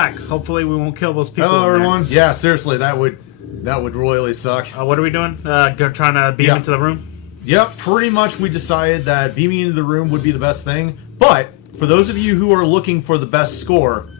back. Hopefully we won't kill those people. Hello, everyone. Yeah, seriously, that would royally suck. What are we doing? Trying to beam into the room? Yep, pretty much we decided that beaming into the room would be the best thing. But for those of you who are looking for the best score,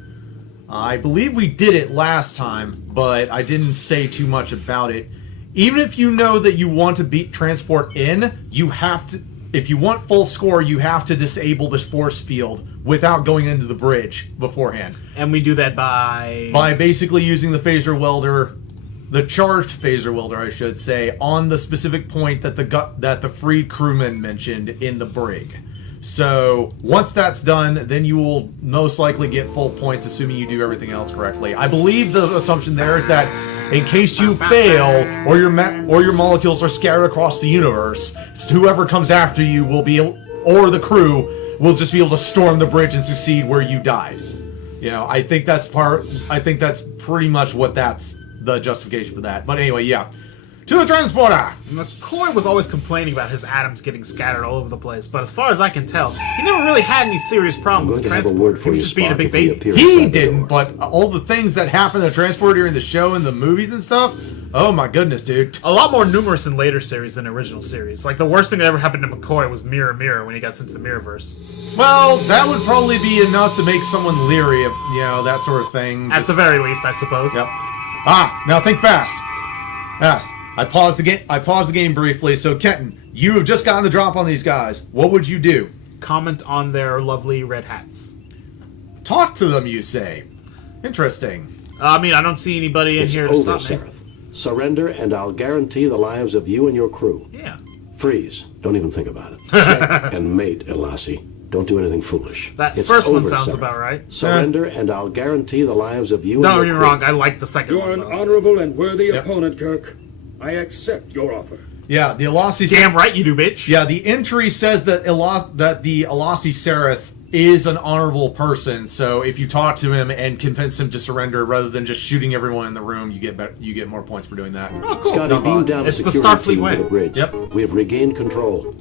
I believe we did it last time, but I didn't say too much about it. Even if you know that you want to beat transport in, you have to. If you want full score, you have to disable this force field without going into the bridge beforehand. And we do that by basically using the phaser welder, the charged phaser welder, I should say, on the specific point that the freed crewman mentioned in the brig. So once that's done, then you will most likely get full points, assuming you do everything else correctly. I believe the assumption there is that in case you fail or your molecules are scattered across the universe, whoever comes after you will be or the crew will just be able to storm the bridge and succeed where you died. You know, I think that's pretty much what that's the justification for that. But anyway, yeah. To the transporter! McCoy was always complaining about his atoms getting scattered all over the place, but as far as I can tell, he never really had any serious problem with the transporter. He was just being a big baby. He didn't, but all the things that happen to the transporter during the show and the movies and stuff, oh my goodness, dude. A lot more numerous in later series than original series. Like, the worst thing that ever happened to McCoy was Mirror Mirror when he got sent to the Mirrorverse. Well, that would probably be enough to make someone leery of, you know, that sort of thing. At the very least, I suppose. Yep. Now think fast. Fast. I paused the game briefly. So, Kynton, you have just gotten the drop on these guys. What would you do? Comment on their lovely red hats. Talk to them, you say. Interesting. I mean, I don't see anybody in here to stop me. Surrender, and I'll guarantee the lives of you and your crew. Yeah. Freeze. Don't even think about it. Check and mate, Elassie. Don't do anything foolish. That first one sounds about right. Surrender, and I'll guarantee the lives of you and your crew. Don't get me wrong, I like the second one. You're an honorable and worthy opponent, Kirk. I accept your offer. Yeah, the Elassie... Damn right you do, bitch. Yeah, the entry says that the Elassie Sereth is an honorable person, so if you talk to him and convince him to surrender rather than just shooting everyone in the room, you get more points for doing that. Oh, cool. Scotty, beam down it's the the security Starfleet team way. to the bridge. Yep. We have regained control.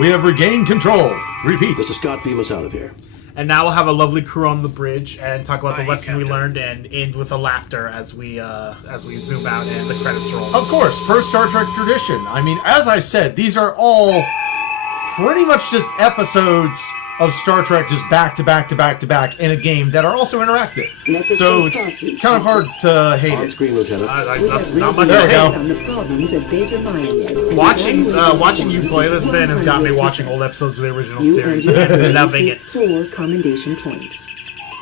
We have regained control. Repeat. Mr. Scott, beam us out of here. And now we'll have a lovely crew on the bridge and talk about the lesson we learned and end with a laughter as we zoom out and the credits roll. Of course, per Star Trek tradition. I mean, as I said, these are all pretty much just episodes of Star Trek just back to back to back to back in a game that are also interactive. So it's kind of hard to hate On it. screen, Lieutenant. Not much There we go. on the problems of data mining. Watching you play this, Ben, has got me watching old episodes of the original series and loving it. 4 commendation points.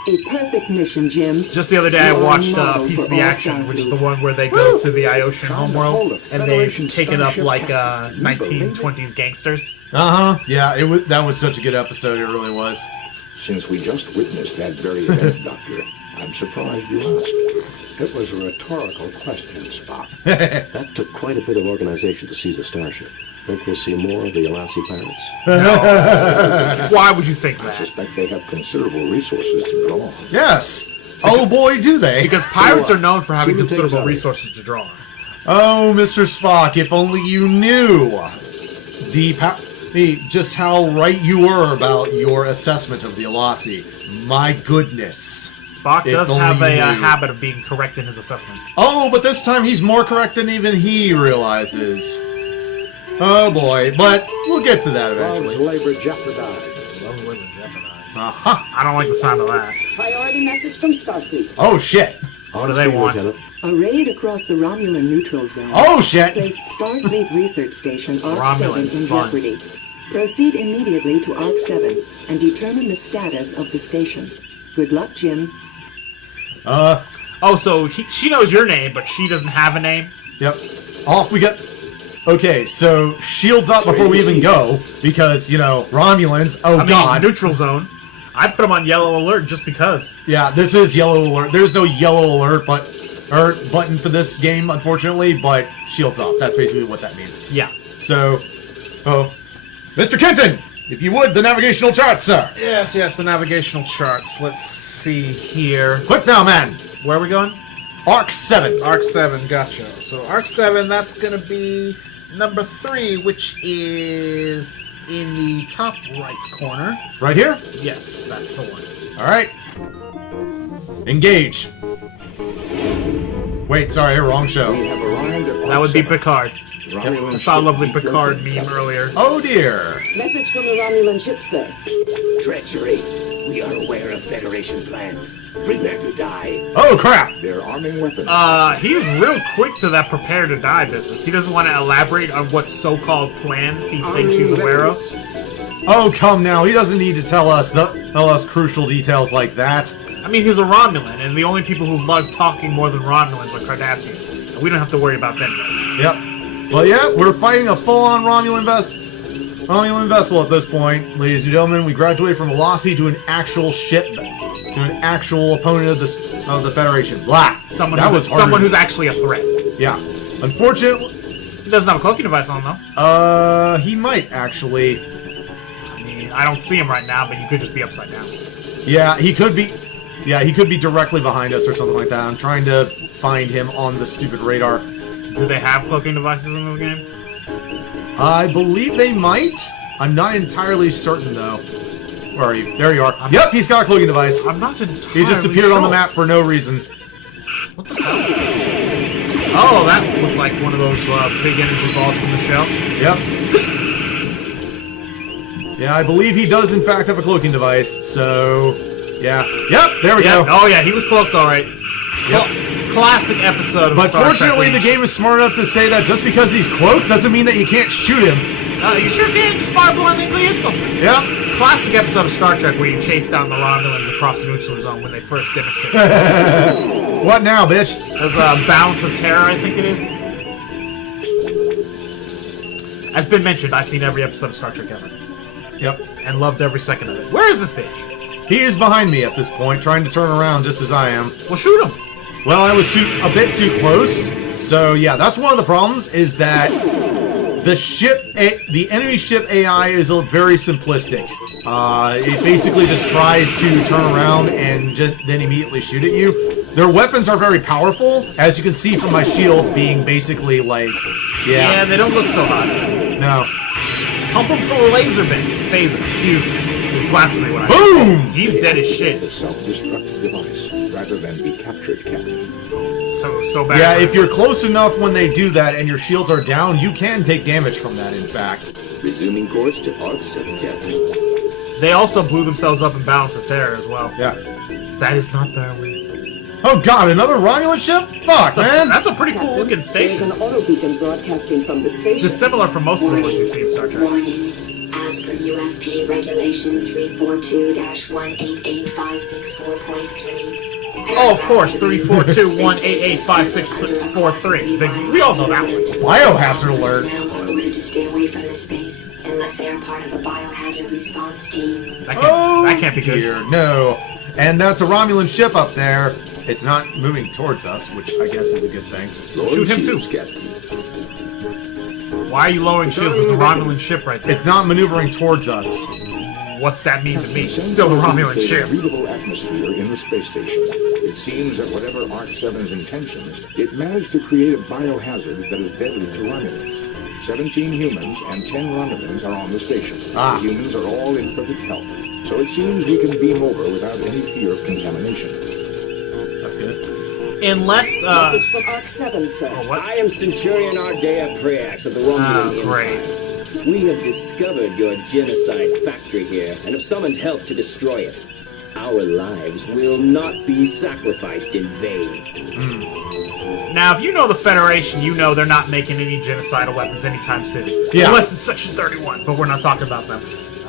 A perfect mission, Jim. Just the other day, I watched Piece of the Action, which is the one where they go to the Ioshan homeworld and they've taken up like 1920s gangsters. Yeah, that was such a good episode. It really was. Since we just witnessed that very event, Doctor, I'm surprised you asked. It was a rhetorical question, Spock. That took quite a bit of organization to seize a starship. Think we'll see more of the Elassie pirates? Why would you think I that? suspect they have considerable resources to draw on. Yes. Oh boy, do they! Because pirates are known for having See what takes considerable out of it. resources to draw on. Oh, Mr. Spock, if only you knew just how right you were about your assessment of the Elassie. My goodness. Spock If does only have you a knew. habit of being correct in his assessments. Oh, but this time he's more correct than even he realizes. Oh boy, but we'll get to that Love's eventually. labor jeopardized. I don't like the sound of that. Priority message from Starfleet. Oh shit. What do they want? Lieutenant. A raid across the Romulan neutral zone Oh shit. placed Starfleet Research Station ARC-7 Romulan's in fun. jeopardy. Proceed immediately to ARC-7 and determine the status of the station. Good luck, Jim. Oh, so she knows your name, but she doesn't have a name? Yep. Off we get. Okay, so shields up before we even go, because, you know, Romulans, oh I mean, god. neutral zone. I put them on yellow alert just because. Yeah, this is yellow alert. There's no yellow alert button for this game, unfortunately, but shields up. That's basically what that means. Yeah. So, Mr. Kynton, if you would, the navigational charts, sir. Yes, the navigational charts. Let's see here. Quick now, man. Where are we going? Arc 7. Arc 7, gotcha. So Arc 7, that's going to be number 3, which is in the top right corner. Right here? Yes, that's the one. All right. Engage. Wait, sorry, wrong show. We have arrived at That would be Arc 7. Picard. Romulan I saw a ship lovely is cloaked Picard in meme capture. earlier. Oh dear. Message from the Romulan ship, sir. Treachery. We are aware of Federation plans. Bring them to die. Oh crap. They're arming weapons. He's real quick to that prepare to die business. He doesn't want to elaborate on what so-called plans he thinks he's aware of. Oh come now, he doesn't need to tell us crucial details like that. I mean, he's a Romulan, and the only people who love talking more than Romulans are Cardassians. And we don't have to worry about them. Yep. Well, yeah, we're fighting a full-on Romulan vessel at this point, ladies and gentlemen. We graduated from a Lossy to an actual ship, to an actual opponent of the Federation. Blah. Someone Someone who's actually a threat. Yeah. Unfortunately, He doesn't have a cloaking device on, though. he might actually. I mean, I don't see him right now, but he could just be upside down. Yeah, he could be. Yeah, he could be directly behind us or something like that. I'm trying to find him on the stupid radar. Do they have cloaking devices in this game? I believe they might. I'm not entirely certain, though. Where are you? There you are. Yep, he's got a cloaking device. I'm not entirely He just appeared on the sure. map for no reason. What's it called? Oh, that looked like one of those big energy balls from the show. Yep. Yeah, I believe he does in fact have a cloaking device, so... Yeah. Yep, there we go. Oh, yeah, he was cloaked all right. Classic episode of But Star Trek fortunately, the Reach. game is smart enough to say that just because he's cloaked doesn't mean that you can't shoot him. You sure can. Just fire blind until you hit something. Yep. Classic episode of Star Trek where you chase down the Romulans across the neutral zone when they first demonstrated. What now, bitch? There's a Balance of Terror, I think it is. As been mentioned, I've seen every episode of Star Trek ever. Yep. And loved every second of it. Where is this bitch? He is behind me at this point, trying to turn around just as I am. Well, shoot him. Well, I was a bit too close. So yeah, that's one of the problems, is that the enemy ship AI is very simplistic. It basically just tries to turn around and then immediately shoot at you. Their weapons are very powerful, as you can see from my shields being basically like, Yeah, they don't look so hot. no. Pump him full of laser phaser, excuse me. It's blasphemy what I Boom! He's dead as shit. The self-destruct device, rather than be captured, Captain. So bad. Yeah, if you're close enough when they do that and your shields are down, you can take damage from that, in fact. Resuming course to Arc 7, Captain. They also blew themselves up in Balance of Terror as well. Yeah. That is not their way. Oh god, another Romulan ship? Fuck, man! That's a pretty cool looking There's station. an auto beacon broadcasting from the station. Just similar from most of the ones you see in Star Trek. Warning. As per UFP Regulation 342-18856.4.3. Oh, of course, 342-188-5643. We all know that one. Biohazard alert. Vail are ordered to stay away from this space unless they are part of a biohazard response team. That can't be good. Dear, no. And that's a Romulan ship up there. It's not moving towards us, which I guess is a good thing. Shoot him too. Shields, Captain. Why are you lowering shields? There's a Romulan ship right there. It's not maneuvering towards us. What's that mean to me? It's Sensors still a Romulan indicate ship. a breathable atmosphere in the space station. It seems that whatever Arc 7's intentions, it managed to create a biohazard that is deadly to Romulans. 17 humans and 10 Romulans are on the station. Ah. The humans are all in perfect health, so it seems we can beam over without any fear of contamination. That's good. Unless, Message from Arc 7, sir. what? I am Centurion Ardea Preax of the Romulan Empire. Great. We have discovered your genocide factory here and have summoned help to destroy it. Our lives will not be sacrificed in vain. Now, if you know the Federation, you know they're not making any genocidal weapons anytime soon. Yeah. Unless it's Section 31, but we're not talking about them.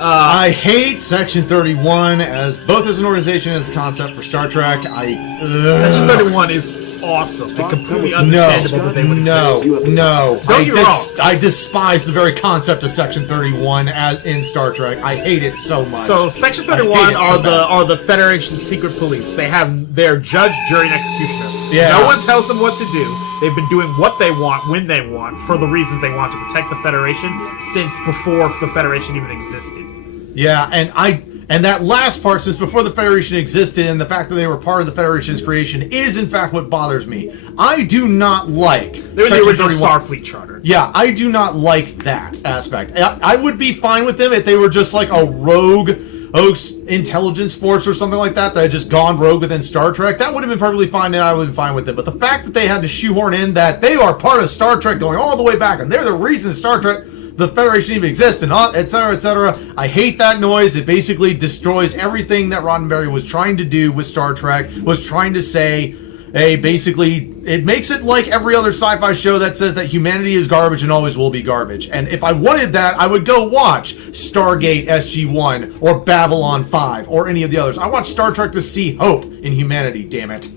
I hate Section 31 as both as an organization and as a concept for Star Trek. Section 31 is awesome and completely understandable that they would exist. No. Don't get me wrong. I despise the very concept of Section 31 as in Star Trek. I hate it so much. So Section I hate 31 it are so bad. the Federation's secret police. They have their judge, jury, and executioner. Yeah. No one tells them what to do. They've been doing what they want, when they want, for the reasons they want to protect the Federation since before the Federation even existed. Yeah, and that last part, since before the Federation existed, and the fact that they were part of the Federation's creation, is in fact what bothers me. I do not like They're the Section original 31. Starfleet Charter. Yeah, I do not like that aspect. I would be fine with them if they were just like a rogue intelligence force or something like that had just gone rogue within Star Trek, that would have been perfectly fine, and I would have been fine with it. But the fact that they had to shoehorn in that they are part of Star Trek going all the way back, and they're the reason Star Trek, the Federation even exists, and etc., etc. I hate that noise. It basically destroys everything that Roddenberry was trying to do with Star Trek, was trying to say. Basically, it makes it like every other sci-fi show that says that humanity is garbage and always will be garbage. And if I wanted that, I would go watch Stargate SG-1 or Babylon 5 or any of the others. I want Star Trek to see hope in humanity, damn it.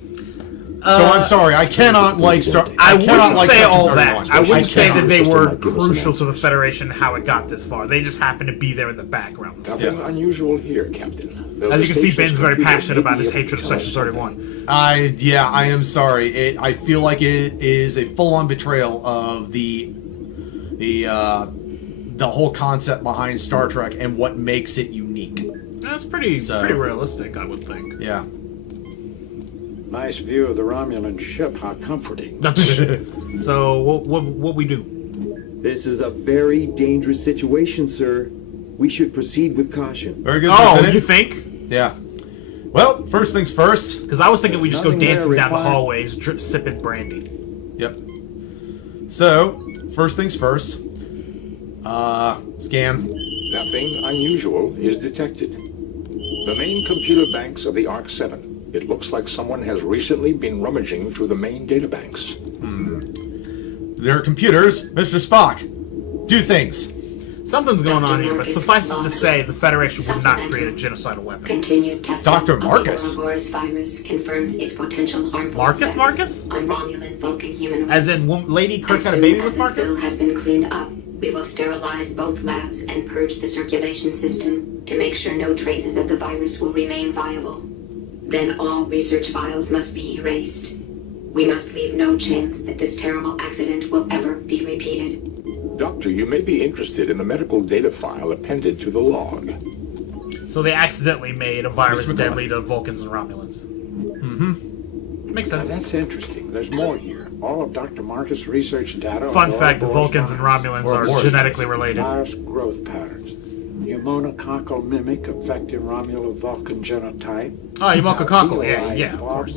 So I'm sorry, I cannot like Star. I wouldn't say all that. 31. I wouldn't say that they were crucial to the Federation how it got this far. They just happened to be there in the background. Nothing unusual here, Captain. As you can see, Ben's very passionate about his hatred of Section 31. I am sorry. I feel like it is a full-on betrayal of the whole concept behind Star Trek and what makes it unique. That's pretty realistic, I would think. Yeah. Nice view of the Romulan ship. How comforting. So, what we do? This is a very dangerous situation, sir. We should proceed with caution. Very good. Oh, you think? Yeah. Well, first things first. Because I was thinking we just go dancing down the hallways, sipping brandy. Yep. So, first things first. Scan. Nothing unusual is detected. The main computer banks of the ARC-7. It looks like someone has recently been rummaging through the main databanks. Their computers, Mr. Spock. Do things. Something's going on here, but suffice it to say, the Federation would not create a genocidal weapon. Continued testing Dr. of the Marcus. Ouroboros virus confirms its potential harmful Marcus? effects on Romulan, Vulcan humanoids. As in, Lady Kirk had a baby with As Marcus? soon as the spill has been cleaned up, we will sterilize both labs and purge the circulation system to make sure no traces of the virus will remain viable. Then all research files must be erased. We must leave no chance that this terrible accident will ever be repeated. Doctor, you may be interested in the medical data file appended to the log. So they accidentally made a virus deadly to Vulcans and Romulans. Makes sense. That's interesting. There's more here. All of Dr. Marcus' research data. Fun fact, Vulcans and Romulans are genetically related. Virus growth patterns. Pneumococcal mimic affecting Romulo-Vulcan genotype. Oh, pneumococcal, yeah, of course.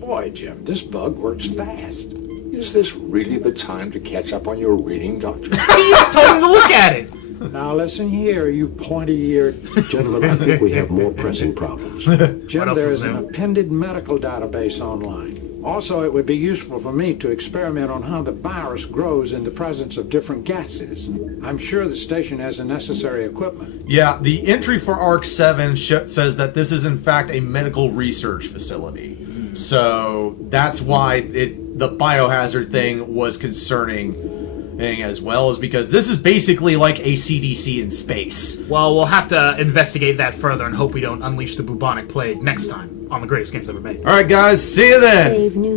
Boy, Jim, this bug works fast. Is this really the time to catch up on your reading, Doctor? You just told him to look at it. Now listen here, you pointy-eared... Gentlemen, I think we have more pressing problems. Jim, there is an appended medical database online. Also, it would be useful for me to experiment on how the virus grows in the presence of different gases. I'm sure the station has the necessary equipment. Yeah, the entry for ARC-7 says that this is in fact a medical research facility. So that's why the biohazard thing was concerning as well, is because this is basically like a CDC in space. Well, we'll have to investigate that further and hope we don't unleash the bubonic plague next time on the greatest games ever made. All right, guys, see you then.